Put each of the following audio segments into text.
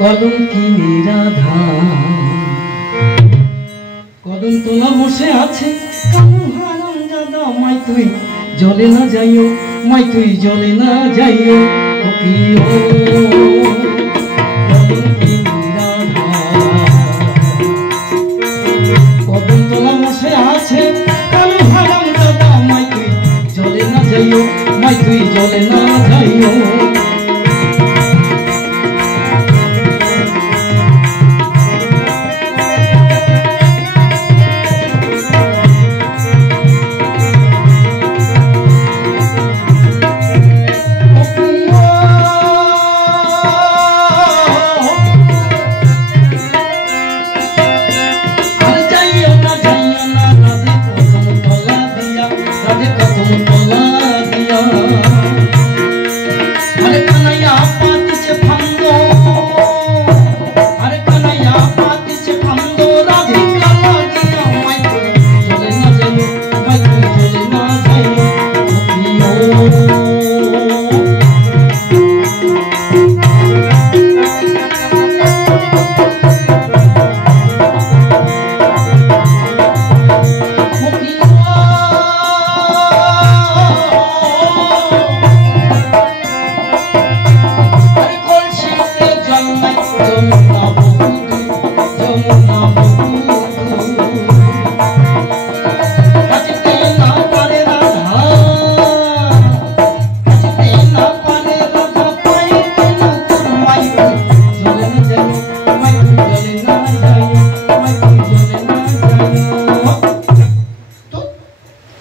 কলঙ্কিনী রাধা কদম তোলা বসে আছে কানু হারাম দাদা মাই তুই জলে না যাইও মাই তুই জলে না যাইও কলঙ্কিনী রাধা কদম তোলা বসে আছে কানু হারাম দাদা মাই তুই জলে না যাইও মাই তুই জলে না যাইও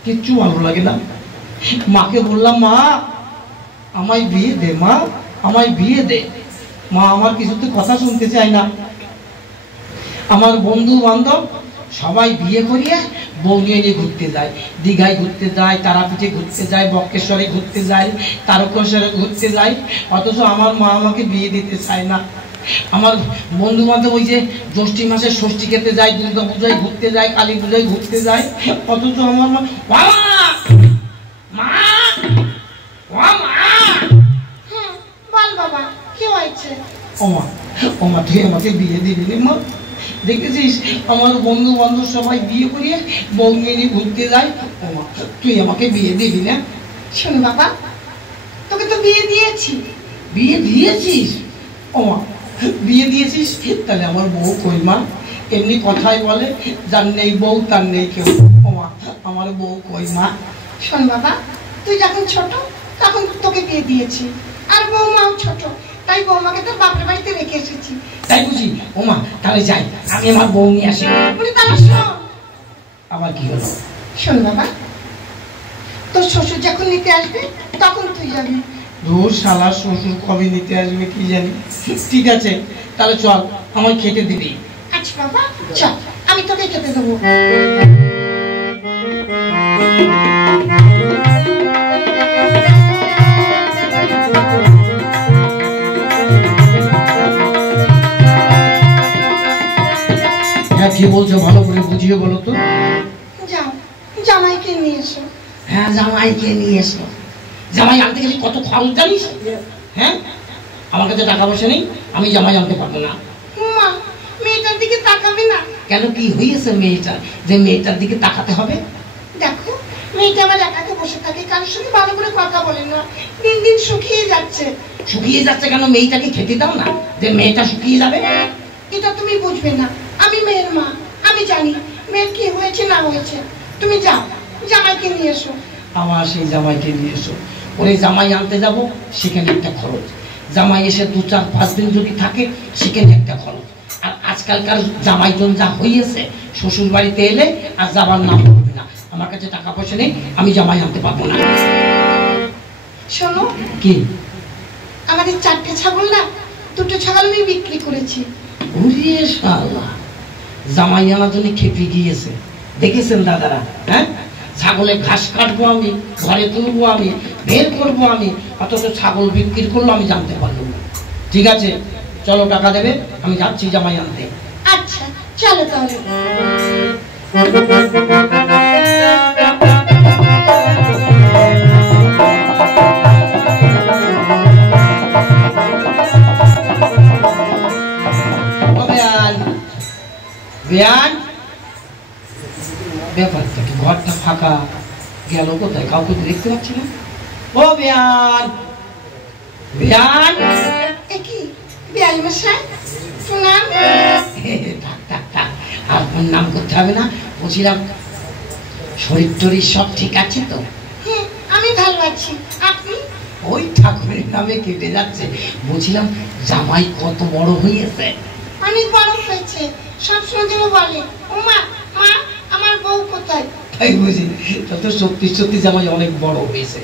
কিচ্ছু ভালো লাগে না। মাকে বললাম মা আমায় বিয়ে দে, মা আমায় বিয়ে দে। মা আমার কিছুতে কথা শুনতে চায় না। আমার বন্ধু বান্ধব সবাই বিয়ে করিয়ে বউ নিয়ে নিয়ে ঘুরতে যায়, দীঘায় ঘুরতে যায়, তারাপীঠে ঘুরতে যায়, বক্রেশ্বরে ঘুরতে যায়, তারকেশ্বরে ঘুরতে যায়, অথচ আমার মা আমাকে বিয়ে দিতে চায় না। আমার বন্ধু বান্ধব ওই যে জ্যৈষ্ঠী মাসে ষষ্ঠী খেতে যায়, দুর্গা পূজায় ঘুরতে যায়, কালী পূজায় ঘুরতে যায়, অথচ আমার মা বল বাবা কি হয়েছে? ওমা তুই আমাকে বিয়ে দিবি রে মা? দেখেছিস আমার বন্ধু বান্ধব সবাই বিয়ে করিয়ে বউ নিয়ে নিয়ে ঘুরতে যায়, ওমা তুই আমাকে বিয়ে দিবি না? শোন বাবা তোকে তো বিয়ে দিয়েছি। বিয়ে দিয়েছিস? ওমা বিয়ে দিয়েছিস? তাহলে আমার বউ কই মা? এমনি কথাই বলে যার নেই বউ তার নেই কেউ। ওমা আমার বউ কই মা? শোন বাবা তুই যখন ছোট তখন তোকে বিয়ে দিয়েছি, আর বৌমাও ছোট, তাই বৌমাকে তোর বাপের বাড়িতে রেখে এসেছি। তাই বুঝি? ওমা তাহলে যাই, আমি আমার বউ নিয়ে আসি। তাহলে শোন। আবার কি হলো? শোন বাবা তোর শ্বশুর যখন নিতে আসবে তখন তুই যাবি। ধুর শালা শ্বশুর কবে নিতে আসবে কি জানি। ঠিক আছে তাহলে চল, আমায় খেতে দিবি। আচ্ছা বাবা চল, আমি তোকে খেতে দেবো। হ্যাঁ কি বলছো ভালো করে বুঝিয়ে বলো তো। যাও জামাইকে নিয়ে এসো। হ্যাঁ জামাইকে নিয়ে এসো। জামাই আনতে গেলে কত খরচ জানিস? হ্যাঁ আমার কাছে টাকা পয়সা নেই, আমি জামাই আনতে পারবো না। মা মেয়েটার দিকে তাকাবে না? কেন কি হয়েছে মেয়েটার যে মেয়েটার দিকে তাকাতে হবে? দেখো মেয়েটা আমার একাকে বসে থাকে, কারোর সঙ্গে ভালো করে কথা বলে না, দিন দিন শুকিয়ে যাচ্ছে। শুকিয়ে যাচ্ছে কেন? মেয়েটাকে খেতে দাও না যে মেয়েটা শুকিয়ে যাবে। এটা তুমি বুঝবে না, আমি মেয়ের মা, আমি জানি মেয়ের কি হয়েছে না হয়েছে। তুমি যাও জামাইকে নিয়ে এসো। আমার সেই জামাইকে নিয়ে এসো। ওরে জামাই আনতে যাব সেখানে একটা খরচ, জামাই এসে 2-4-5 দিন যদি থাকে সেখানে একটা খরচ। আর আজকালকার জামাইজন যা হয়েছে, শ্বশুর বাড়িতে এলে আর যাবার নাম করবে না। আমার কাছে টাকা পয়সা নেই, আমি জামাই আনতে পারবো না। শোনো কি? আমাদের 4টে ছাগল না, 2টো ছাগল আমি বিক্রি করেছি। ওরে শালা, জামাই আনার জন্য খেপে গিয়েছে। দেখেছেন দাদারা? হ্যাঁ ছাগলে ঘাস কাটবো আমি, ঘরে তুলবো আমি, বের করবো আমি, অথচ ছাগল বিক্রি করলো আমি জানতে পারলাম না। ঠিক আছে চলো টাকা দেবে, আমি যাচ্ছি জামাই আনতে। আচ্ছা চলো তাহলে। বেয়ান, ব্যাপারটা কি, ঘরটা ফাঁকা, গেল কোথায়? কাউকে দেখতে পাচ্ছি না। ও বেয়ান, বেয়ান। কি বিয়াই মশাই প্রণাম। থাক থাক থাক, আর কোন নাম করতে হবে না। বলছিলাম শরীর টরীর সব ঠিক আছে তো? হ্যাঁ আমি ভালো আছি, আপনি? ওই ঠাকুরের নামে কেটে যাচ্ছে। বলছিলাম জামাই কত বড় হয়েছে? অনেক বড় হয়েছে, সব সময় বলে ও মা মা আমার বউ কোথায়। তাই বুঝি, তত সত্যি সত্যি জামাই অনেক বড় হয়েছে।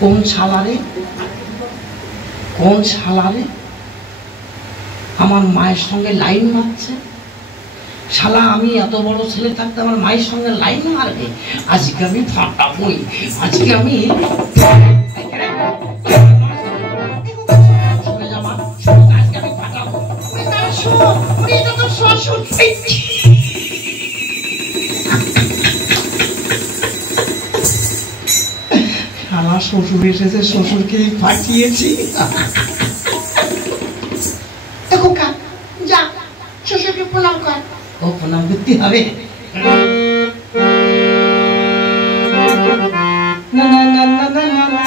কোন শালারে, কোন শালারে আমার মায়ের সঙ্গে লাইন মারছে? শালা আমি এত বড় ছেলে থাকতে আমার মায়ের সঙ্গে লাইন মারবে? আজকে আমি ফাটাবই, আজকে আমি সরে যা মা, আজকে আমি ফাটাবো। শালা শ্বশুর এসেছে, শ্বশুরকে ফাটিয়েছি। খোকা যা শ্বশুরকে প্রণাম কর। ও প্রণাম করতে হবে? না না না না না না না।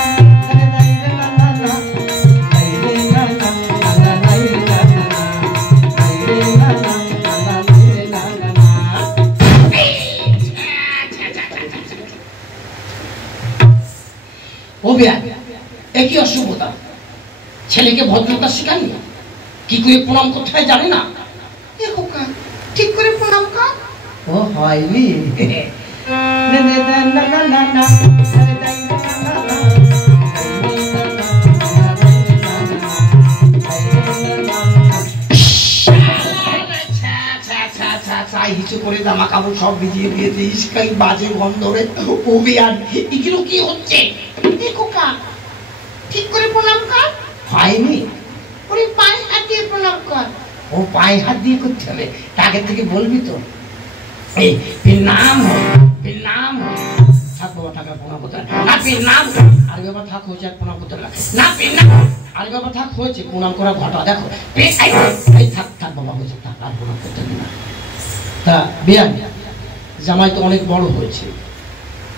ও বেয়ান, একই অসভ্যতা, ছেলেকে ভদ্রতা শেখানি, কি করে প্রণাম করতে হয় জানে না? খোকা ঠিক করে প্রণাম কর। ও হয়নি। হিচু করে জামা কাপড় সব ভিজিয়ে দিয়েছিস, কাই বাজে গন্ধ রে। ও বেয়ান, এগুলো কি হচ্ছে? খোকা ঠিক করে প্রণাম কর। হয়নি। ওরে পায়ে হাত দিয়ে প্রণাম কর। ও পায়ে হাত দিয়ে করতে হবে, আগে থেকে বলবি তো। এই নাম নাম থাক বাবা, টাকা প্রণাম করতে না, নাম আরে বাবা থাক হয়েছে, আর প্রণাম করতে না, আরে বাবা থাক হয়েছে, প্রণাম করা ঘটা দেখো। থাক থাক বাবা হয়েছে, থাক আর প্রণাম করতে না। তা বেয়ান, জামাই তো অনেক বড় হয়েছে,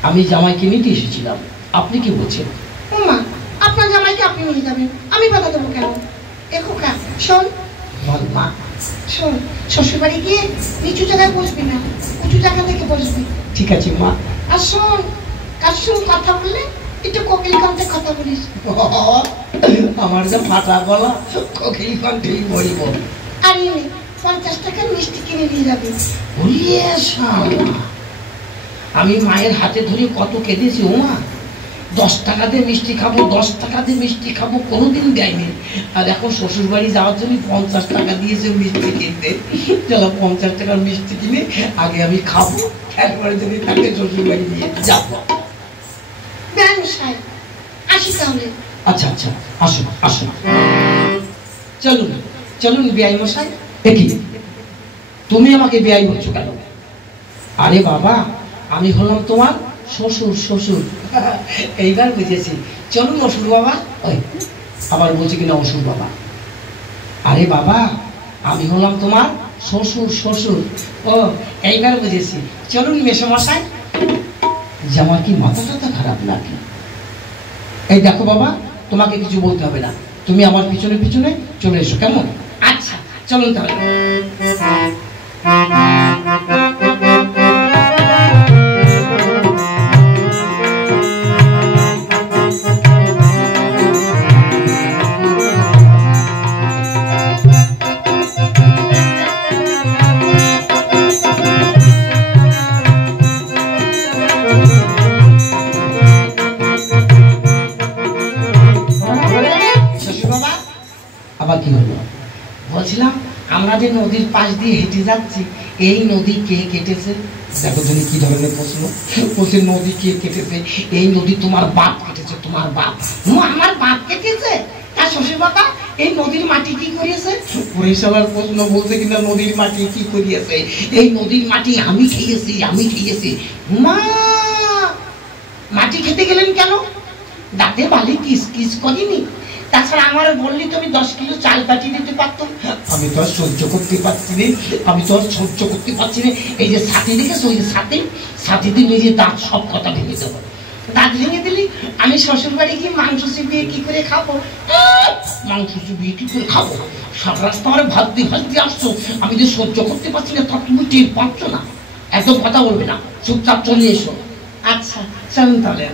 আমি জামাইকে নিতে এসেছিলাম, আপনি কি বলছেন? মা আপনার জামাইকে আপনি নিয়ে যাবেন, আমি বাধা দেবো কেন? খোকা শোন, বল মা। শোন, শ্বশুর বাড়ি গিয়ে নিচু জায়গায় বসবি না, উঁচু জায়গা থেকে বসবি। ঠিক আছে মা। আর শোন, কার সঙ্গে কথা বললে একটু কোকিল কণ্ঠে কথা বলিস। আমার যা ফাটা গলা, কোকিল কণ্ঠেই বলবো। আর এনে 50 টাকার মিষ্টি কিনে নিয়ে যাবে। আমি মায়ের হাতে ধরে কত কেঁদেছি, ও মা 10 টাকা দিয়ে মিষ্টি খাবো, 10 টাকা দিয়ে মিষ্টি খাবো, কোনোদিন দেয়নি। আর এখন শ্বশুর বাড়ি যাওয়ার জন্য 50 টাকা দিয়েছে মিষ্টি কিনতে। চলো 50 টাকার মিষ্টি কিনে আগে আমি খাবো, একবারে যদি তাকে শ্বশুর বাড়ি নিয়ে যাবো। আসি তাহলে। আচ্ছা আচ্ছা, আসুন আসুন, চলুন চলুন বেয়াই মশাই। দেখি তুমি আমাকে বেয়াই বলছো কেন? আরে বাবা, আমি হলাম তোমার শ্বশুর। শ্বশুর এইবার বুঝেছি, চলুন অসুর বাবা। ওই আবার বলছি কিনা অসুর বাবা? আরে বাবা, আমি হলাম তোমার শ্বশুর। শ্বশুর, ও এইবার বুঝেছি, চলুন মেসোমশাই। জামার কি মাথা টাথা খারাপ নাকি? এই দেখো বাবা, তোমাকে কিছু বলতে হবে না, তুমি আমার পিছনে পিছনে চলে এসো, কেমন? আচ্ছা চলুন তাহলে। কি হলো? বলছিলাম আমরা যে নদীর পাশ দিয়ে হেঁটে যাচ্ছি, এই নদী কে কেটেছে? দেখো তুমি কি ধরনের প্রশ্ন বলছে, নদী কে কেটেছে? এই নদী তোমার বাপ কেটেছে, তোমার বাপ। আমার বাপ কেটেছে? তার শ্বশুর বাবা এই নদীর মাটি কি করিয়েছে? পরিষেবার প্রশ্ন বলছে কিনা নদীর মাটি কি করিয়েছে? এই নদীর মাটি আমি খেয়েছি, আমি খেয়েছি। মা মাটি খেতে গেলেন কেন? দাঁতে বালি কিস কিস করিনি? তাছাড়া আমার বললি তুমি 10 কিলো চাল পাঠিয়ে দিতে পারতো। আমি তো আর সহ্য করতে পারছি না, আমি তো আর সহ্য করতে পারছি না। এই যে ছাতি দেখেছো, ওই যে ছাতিতে মেরে দাঁত সব কথা ভেঙে দেবো। দাঁত ভেঙে দিলি আমি শ্বশুর বাড়ি গিয়ে মাংস চিবিয়ে কি করে খাবো? মাংস চিবিয়ে কি করে খাবো? সারা রাস্তা আমার ভাবতে আসছো, আমি যে সহ্য করতে পারছি না তা তুমি টের পাচ্ছ না। একদম কথা বলবে না, চুপচাপ চলে এসো। আচ্ছা চলুন তাহলে।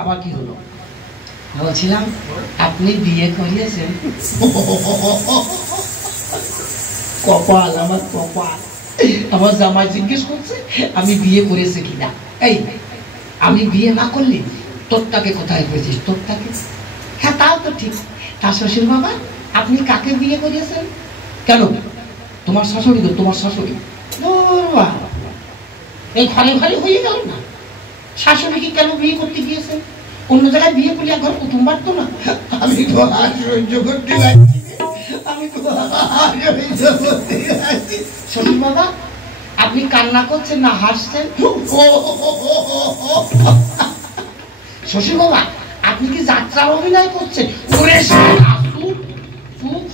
আবার কি হলো? বলছিলাম আপনি বিয়ে করিয়েছেন। কপাল আমার, কপাল। আমার জামাই জিজ্ঞেস করছে আমি বিয়ে করেছি কিনা। এই আমি বিয়ে না করলে তোরটাকে কোথায় পেয়েছিস? তোরটাকে? হ্যাঁ তাও তো ঠিক। তা শ্বশুর বাবা আপনি কাকে বিয়ে করিয়েছেন? কেন তোমার শাশুড়ি তো, তোমার শাশুড়ি। এই ঘরে ঘরে হয়ে গেল না? শাশুড়িকে কেন বিয়ে করতে গিয়েছেন? অন্য জায়গায় বিয়ে করলে ঘর কুটুম বাড়তো না? আমি তো আর সহ্য করতে পারছি, আমি তো সহ্য করতে পারছি। শ্বশুর বাবা আপনি কান্না করছেন না হাসছেন? শ্বশুর বাবা আপনি কি যাত্রার অভিনয় করছেন?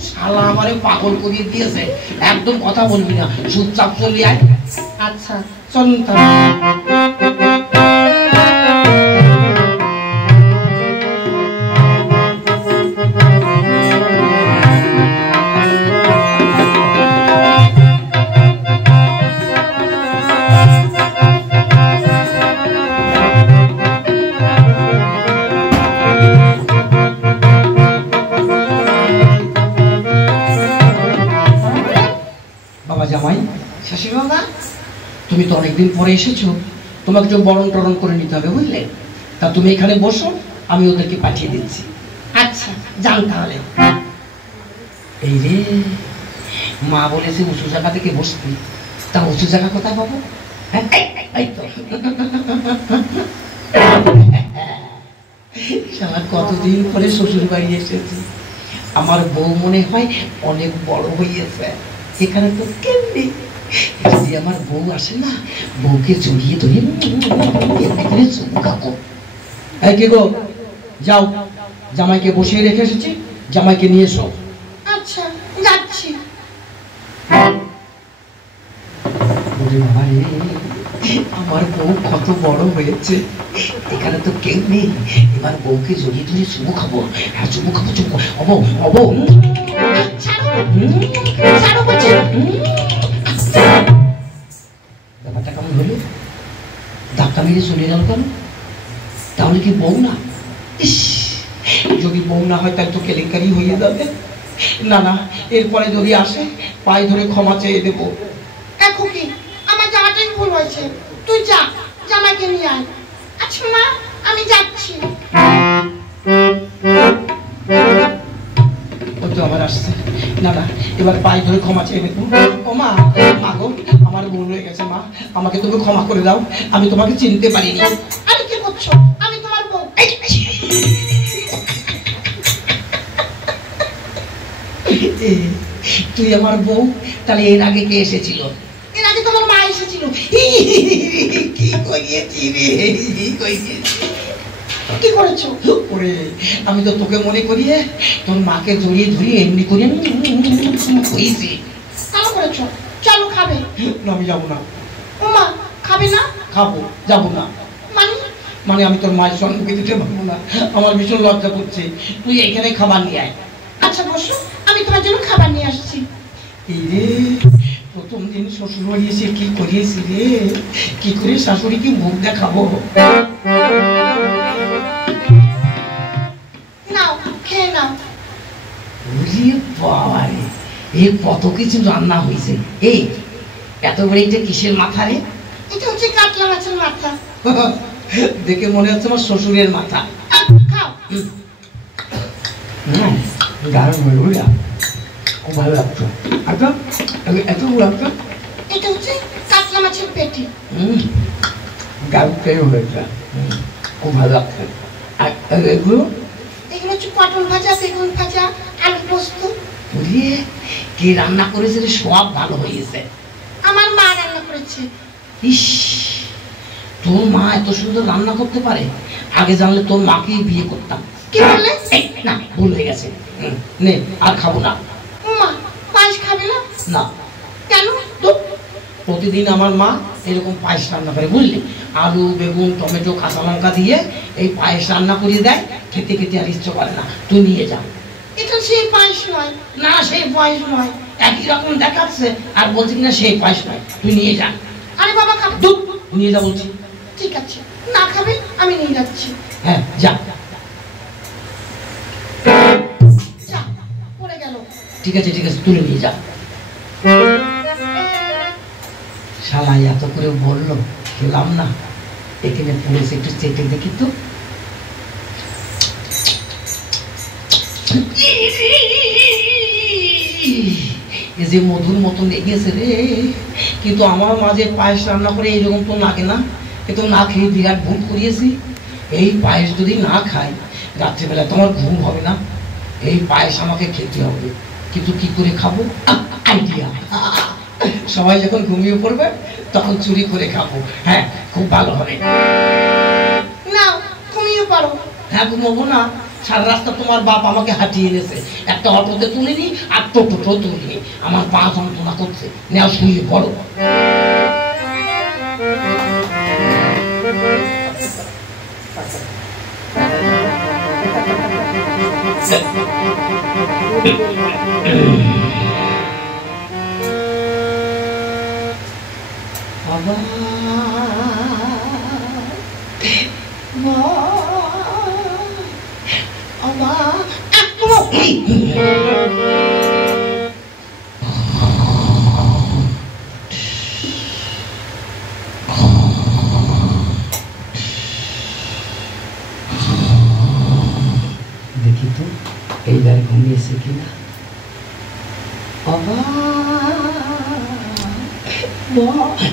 শালা আমারে পাগল করিয়ে দিয়েছে। একদম কথা বলবি না, চুপচাপ চলে আয়। আচ্ছা চলুন তাহলে। জামাই, শাশুড়ি বাবা তুমি তো অনেকদিন পরে এসেছো, তোমাকে তো বরণ টরণ করে নিতে হবে বুঝলে। তা তুমি এখানে বসো, আমি ওদেরকে পাঠিয়ে দিচ্ছি। আচ্ছা যান তাহলে। এই রে মা বলেছে উঁচু জায়গা থেকে বসতে, তা উঁচু জায়গা কোথায় পাবো? কতদিন পরে শ্বশুর বাড়ি এসেছি, আমার বউ মনে হয় অনেক বড় হয়েছে। এখানে তো কেউ নেই। যদি আমার বউ আসে না, বউকে জড়িয়ে ধরে খাবো। কে গো যাও, জামাইকে বসিয়ে রেখে এসেছি, জামাইকে নিয়ে এসো। আচ্ছা যাচ্ছি। আমার বউ কত বড় হয়েছে, এখানে তো কেউ নেই। এবার বউকে জড়িয়ে ধরে চুমু খাবো। হ্যাঁ চুমু খাবো, চুমু অবো অবো। ব্যাপারটা কেমন হলো? ধাক্কা মেরে চলে গেল কেন? তাহলে কি বউ না? ইস, যদি বউ না হয় তাহলে তো কেলেঙ্কারি হয়ে যাবে। না না, এরপরে যদি আসে পায়ে ধরে ক্ষমা চেয়ে দেবো। এখন কি আমার জামাটাই ভুল হয়েছে, তুই যা জামাইকে নিয়ে আয়। আচ্ছা মা আমি যাচ্ছি। ও তো আবার আসছে। না না, এবার পায়ে ধরে ক্ষমা চেয়ে দেবো। ও মা, মা গো আমার ভুল হয়ে গেছে মা, আমাকে তুমি ক্ষমা করে দাও, আমি তোমাকে চিনতে পারিনি। আমি কি করছো? আমি তোমার বউ। তুই আমার বউ, তাহলে এর আগে কে এসেছিল? এর আগে তোমার মা এসেছিল। কি করিয়েছি রে, কি করেছো? আমি তো তোকে মনে করিয়ে তোর মাকে জড়িয়ে ধরিয়ে এমনি করিয়ে হয়েছি। ভালো করেছো, চলো খাবে। না আমি যাবো না। ও মা খাবে না? খাবো, যাবো না। মানে আমি তোর মায়ের সঙ্গে দিতে পারবো না, আমার ভীষণ লজ্জা করছে। তুই এখানে খাবার নিয়ে আয়। আচ্ছা বসো, আমি তোমার জন্য খাবার নিয়ে আসছি। এই রে প্রথম দিন শ্বশুর বাড়ি এসে কি করিয়েছি রে, কি করে শাশুড়িকে মুখ দেখাবো। নাও খেয়ে নাও। বাবারে, এই কত কিছু রান্না হয়েছে। এই এত বড় এটা কিসের মাথা রে? এটা হচ্ছে কাতলা মাছের মাথা। দেখে মনে হচ্ছে আমার শ্বশুরের মাথা। খাও। দারুণ হয়ে খুব ভালো লাগতো। আচ্ছা এত লাগতো। এটা হচ্ছে কাতলা মাছের পেটি। দারুণ খেয়ে হয়েছে, খুব ভালো লাগছে। আর এগুলো এগুলো হচ্ছে পটল ভাজা, বেগুন ভাজা, আলু পোস্ত। কে রান্না করেছে? সব ভালো হয়েছে। আমার মা রান্না করেছে। ইস, তোর মা এত সুন্দর রান্না করতে পারে, আগে জানলে তোর মাকেই বিয়ে করতাম। কি বললে? না, ভুল হয়ে গেছে। নে, আর খাবো না। মা, পায়েস খাবে না? না। কেন? তো প্রতিদিন আমার মা এরকম পায়েস রান্না করে, বুঝলি? আলু, বেগুন, টমেটো, কাঁচা লঙ্কা দিয়ে এই পায়েস রান্না করিয়ে দেয়, খেতে খেতে আর ইচ্ছে করে না। তুই নিয়ে যা। এটা সেই পায়েস নয়। না, সেই পায়েস নয়, একই রকম দেখাচ্ছে আর বলছি কিনা সেই পায়েস নয়, তুই নিয়ে যা। আরে বাবা, খাবে? নিয়ে যা বলছি। ঠিক আছে, না খাবে আমি নিয়ে যাচ্ছি। হ্যাঁ, যা। পড়ে গেল। ঠিক আছে, ঠিক আছে, তুলে নিয়ে যা। শালা এত করে বললো, খেলাম না, এখানে পড়েছে, একটু চেটে দেখি তো। এই যে মধুর মতন লেগেছে রে, কিন্তু আমার মাঝে পায়েস রান্না করে এইরকম তো লাগে না। এ তো না খেয়ে বিরাট ভুল করিয়েছি। এই পায়েস যদি না খাই, রাত্রিবেলা তোমার ঘুম হবে না। এই পায়েস আমাকে খেতে হবে, কিন্তু কি করে খাবো? আইডিয়া, সবাই যখন ঘুমিয়ে পড়বে তখন চুরি করে খাবো। হ্যাঁ, খুব ভালো হবে। না, ঘুমিয়ে পড়ো। হ্যাঁ, ঘুমাবো না। সারা রাস্তা তোমার বাপ আমাকে হাঁটিয়ে এনেছে, একটা অটোতে তুলিনি আর টোটো তুলিনি, আমার পা যন্ত্রণা করছে। নেও, শুয়ে পড়ো। বাবা, দেখি তো এইবার ঘুমিয়েছে কিনা।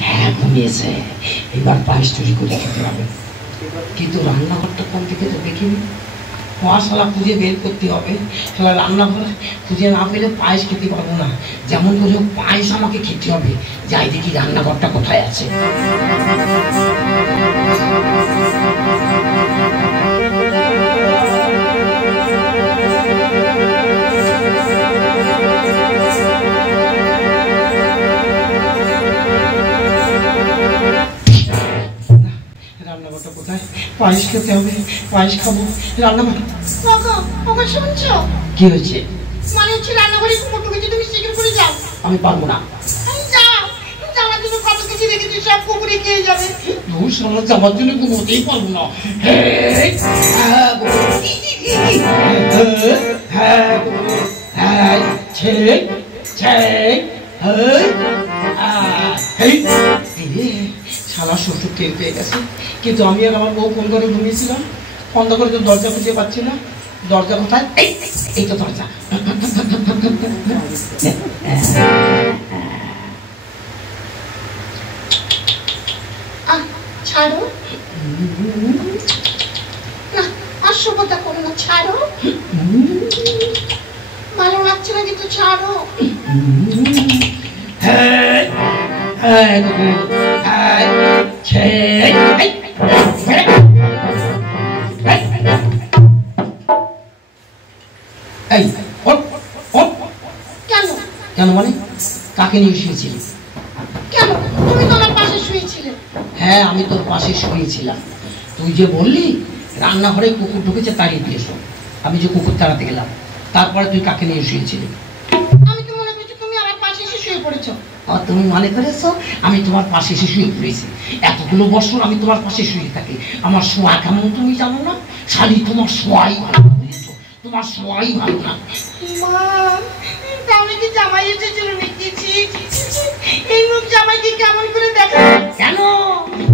হ্যাঁ, ঘুমিয়েছে। এবার পায়েস চুরি করে খেতে হবে, কিন্তু রান্নাঘরটা কোন থেকে তো দেখিনি। শালা খুঁজে বের করতে হবে। শালা রান্নাঘর খুঁজে না পেলে পায়েস খেতে পারবো না। যেমন করে পায়েস আমাকে খেতে হবে। যাই দেখি রান্নাঘরটা কোথায় আছে। রান্নাঘরটা কোথায়? পায়েস খেতে হবে, পায়েস খাবো। রান্নাঘর। শুনছো? কি হয়েছে? মানে হচ্ছে রান্নাঘরে মোটু গেছে, তুমি শীঘ্র করে যাও। আমি পারবো না। যাও, যাওয়ার জন্য কত কিছু রেখেছি, সব কুকুরে খেয়ে যাবে। যাওয়ার জন্য ঘুমোতেই পারবো না। শালা শ্বশুর টের পেয়ে গেছে, কিন্তু আমি আর আমার বউ কোন ঘরে ঘুমিয়েছিলাম, বন্ধ করে তো দরজা খুঁজে পাচ্ছি না। দরজা কোথায়? এই তো দরজা। ছাড়ো না, অসভ্যতা করো না, ছাড়ো। ভালো লাগছে না কিন্তু ছাড়ো। কেন মানে? কাকে নিয়ে শুয়েছিলি? কেন, তুমি তো আমার পাশে শুয়েছিলে। হ্যাঁ, আমি তোর পাশে শুয়েছিলাম। তুই যে বললি রান্নাঘরে কুকুর ঢুকেছে, তাড়িয়ে দিয়েছো। আমি যে কুকুর তাড়াতে গেলাম, তারপরে তুই কাকে নিয়ে শুয়েছিলি? আমি তো মনে করছি তুমি আমার পাশে এসে শুয়ে পড়েছো। তুমি মনে করেছো আমি তোমার পাশে এসে শুয়ে পড়েছি? এতগুলো বছর আমি তোমার পাশে শুয়ে থাকি, আমার শোয়া কেমন তুমি জানো না? শালি, তোমার শোয়াই ভালো, বুঝেছো? তোমার শোয়াই ভালো না। মা, তাহলে কি জামাই এসেছিল নাকি? এই মুখ জামাইকে কেমন করে দেখা? কেন?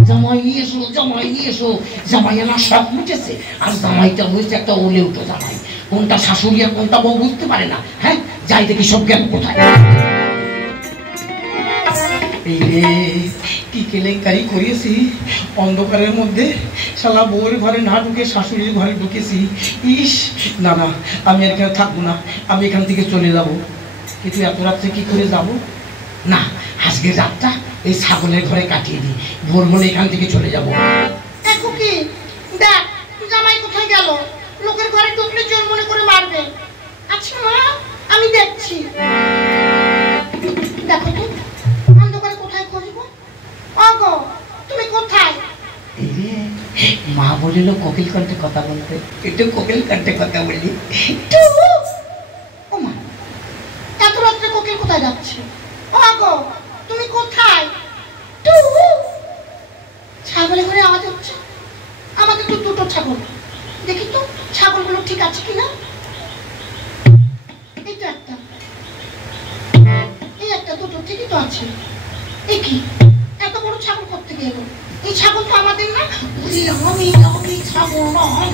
জামাই নিয়ে এসো, জামাই নিয়ে এসো। জামাই আমার শখ মুটেছে, আর জামাইটা হয়েছে একটা ওলে উঠো জামাই। কোনটা শাশুড়ি আর কোনটা বউ বুঝতে পারে না। হ্যাঁ, যাই দেখি সব জ্ঞান কোথায়। এই রে, কি কেলেঙ্কারি করিয়েছি অন্ধকারের মধ্যে। শালা বউয়ের ঘরে না ঢুকে শাশুড়ির ঘরে ঢুকেছি। ইস, না না, আমি আর এখানে থাকবো না, আমি এখান থেকে চলে যাব। কিন্তু এত রাত্রে কি করে যাব? না, আজকের রাতটা এই ছাগলের ঘরে কাটিয়ে দিই, ভোর হলে এখান থেকে চলে যাবো। দেখো কি দেখ জামাই কোথায় গেল, লোকের ঘরে ঢুকলে চোর মনে করে মারবে। আচ্ছা মা আমি দেখছি, দেখো তো অন্ধকারে কোথায় খুঁজবো। ওগো তুমি কোথায়? এই রে, মা বলিল কোকিল কণ্ঠে কথা বলতে, একটু কোকিল কণ্ঠে কথা বলি। ও মা, এত রাত্রে কোকিল কোথায় যাচ্ছে? ওগো তুমি কোথায়? ছাগলের ঘরে আওয়াজ হচ্ছে। আমাদের তো দুটো ছাগল, দেখি তো ছাগলগুলো ঠিক আছে কিনা। এই তো একটা, এই একটা, দুটো ঠিকই তো আছে। এই কি এত বড় ছাগল করতে গেল? এই ছাগল তো আমাদের না। আমি ছাগল নয়।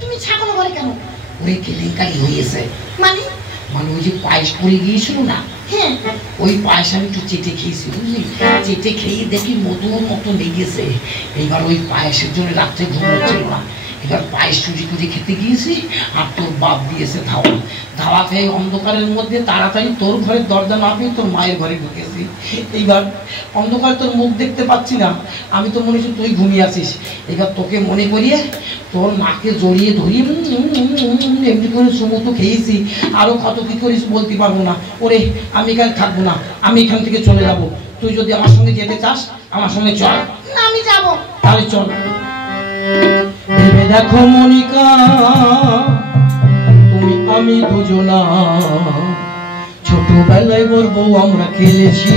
তুমি ছাগল ঘরে কেন? ওই কেলেঙ্কারি হয়েছে। মানে মানে ওই যে পায়েস পড়ে গিয়েছিল না, হ্যাঁ ওই পায়েস আমি একটু চেটে খেয়েছি বুঝলি, চেটে খেয়ে দেখি মধুর মতো লেগেছে। এইবার ওই পায়েসের জন্য রাত্রে ঘুম হচ্ছিল না, এবার পায়েস চুরি করে খেতে গিয়েছি, আর তোর বাপ দিয়েছে ধাওয়া। ধাওয়া খেয়ে অন্ধকারের মধ্যে তাড়াতাড়ি তোর ঘরের দরজা না পেয়ে তোর মায়ের ঘরে ঢুকেছি। এইবার অন্ধকারে তোর মুখ দেখতে পাচ্ছি না, আমি তো মনে হচ্ছে তুই ঘুমিয়ে আছিস। এবার তোকে মনে করিয়ে তোর মাকে জড়িয়ে ধরিয়ে এমনি করে সমুদ্র খেয়েছি। আরো কত কি করিস বলতে পারবো না। ওরে আমি এখানে থাকবো না, আমি এখান থেকে চলে যাব। তুই যদি আমার সঙ্গে যেতে চাস আমার সঙ্গে চল। না আমি যাবো। তাহলে চল। ভেবে দেখো মনিকা, তুমি আমি দুজনা ছোটবেলায় বলবো আমরা খেলেছি।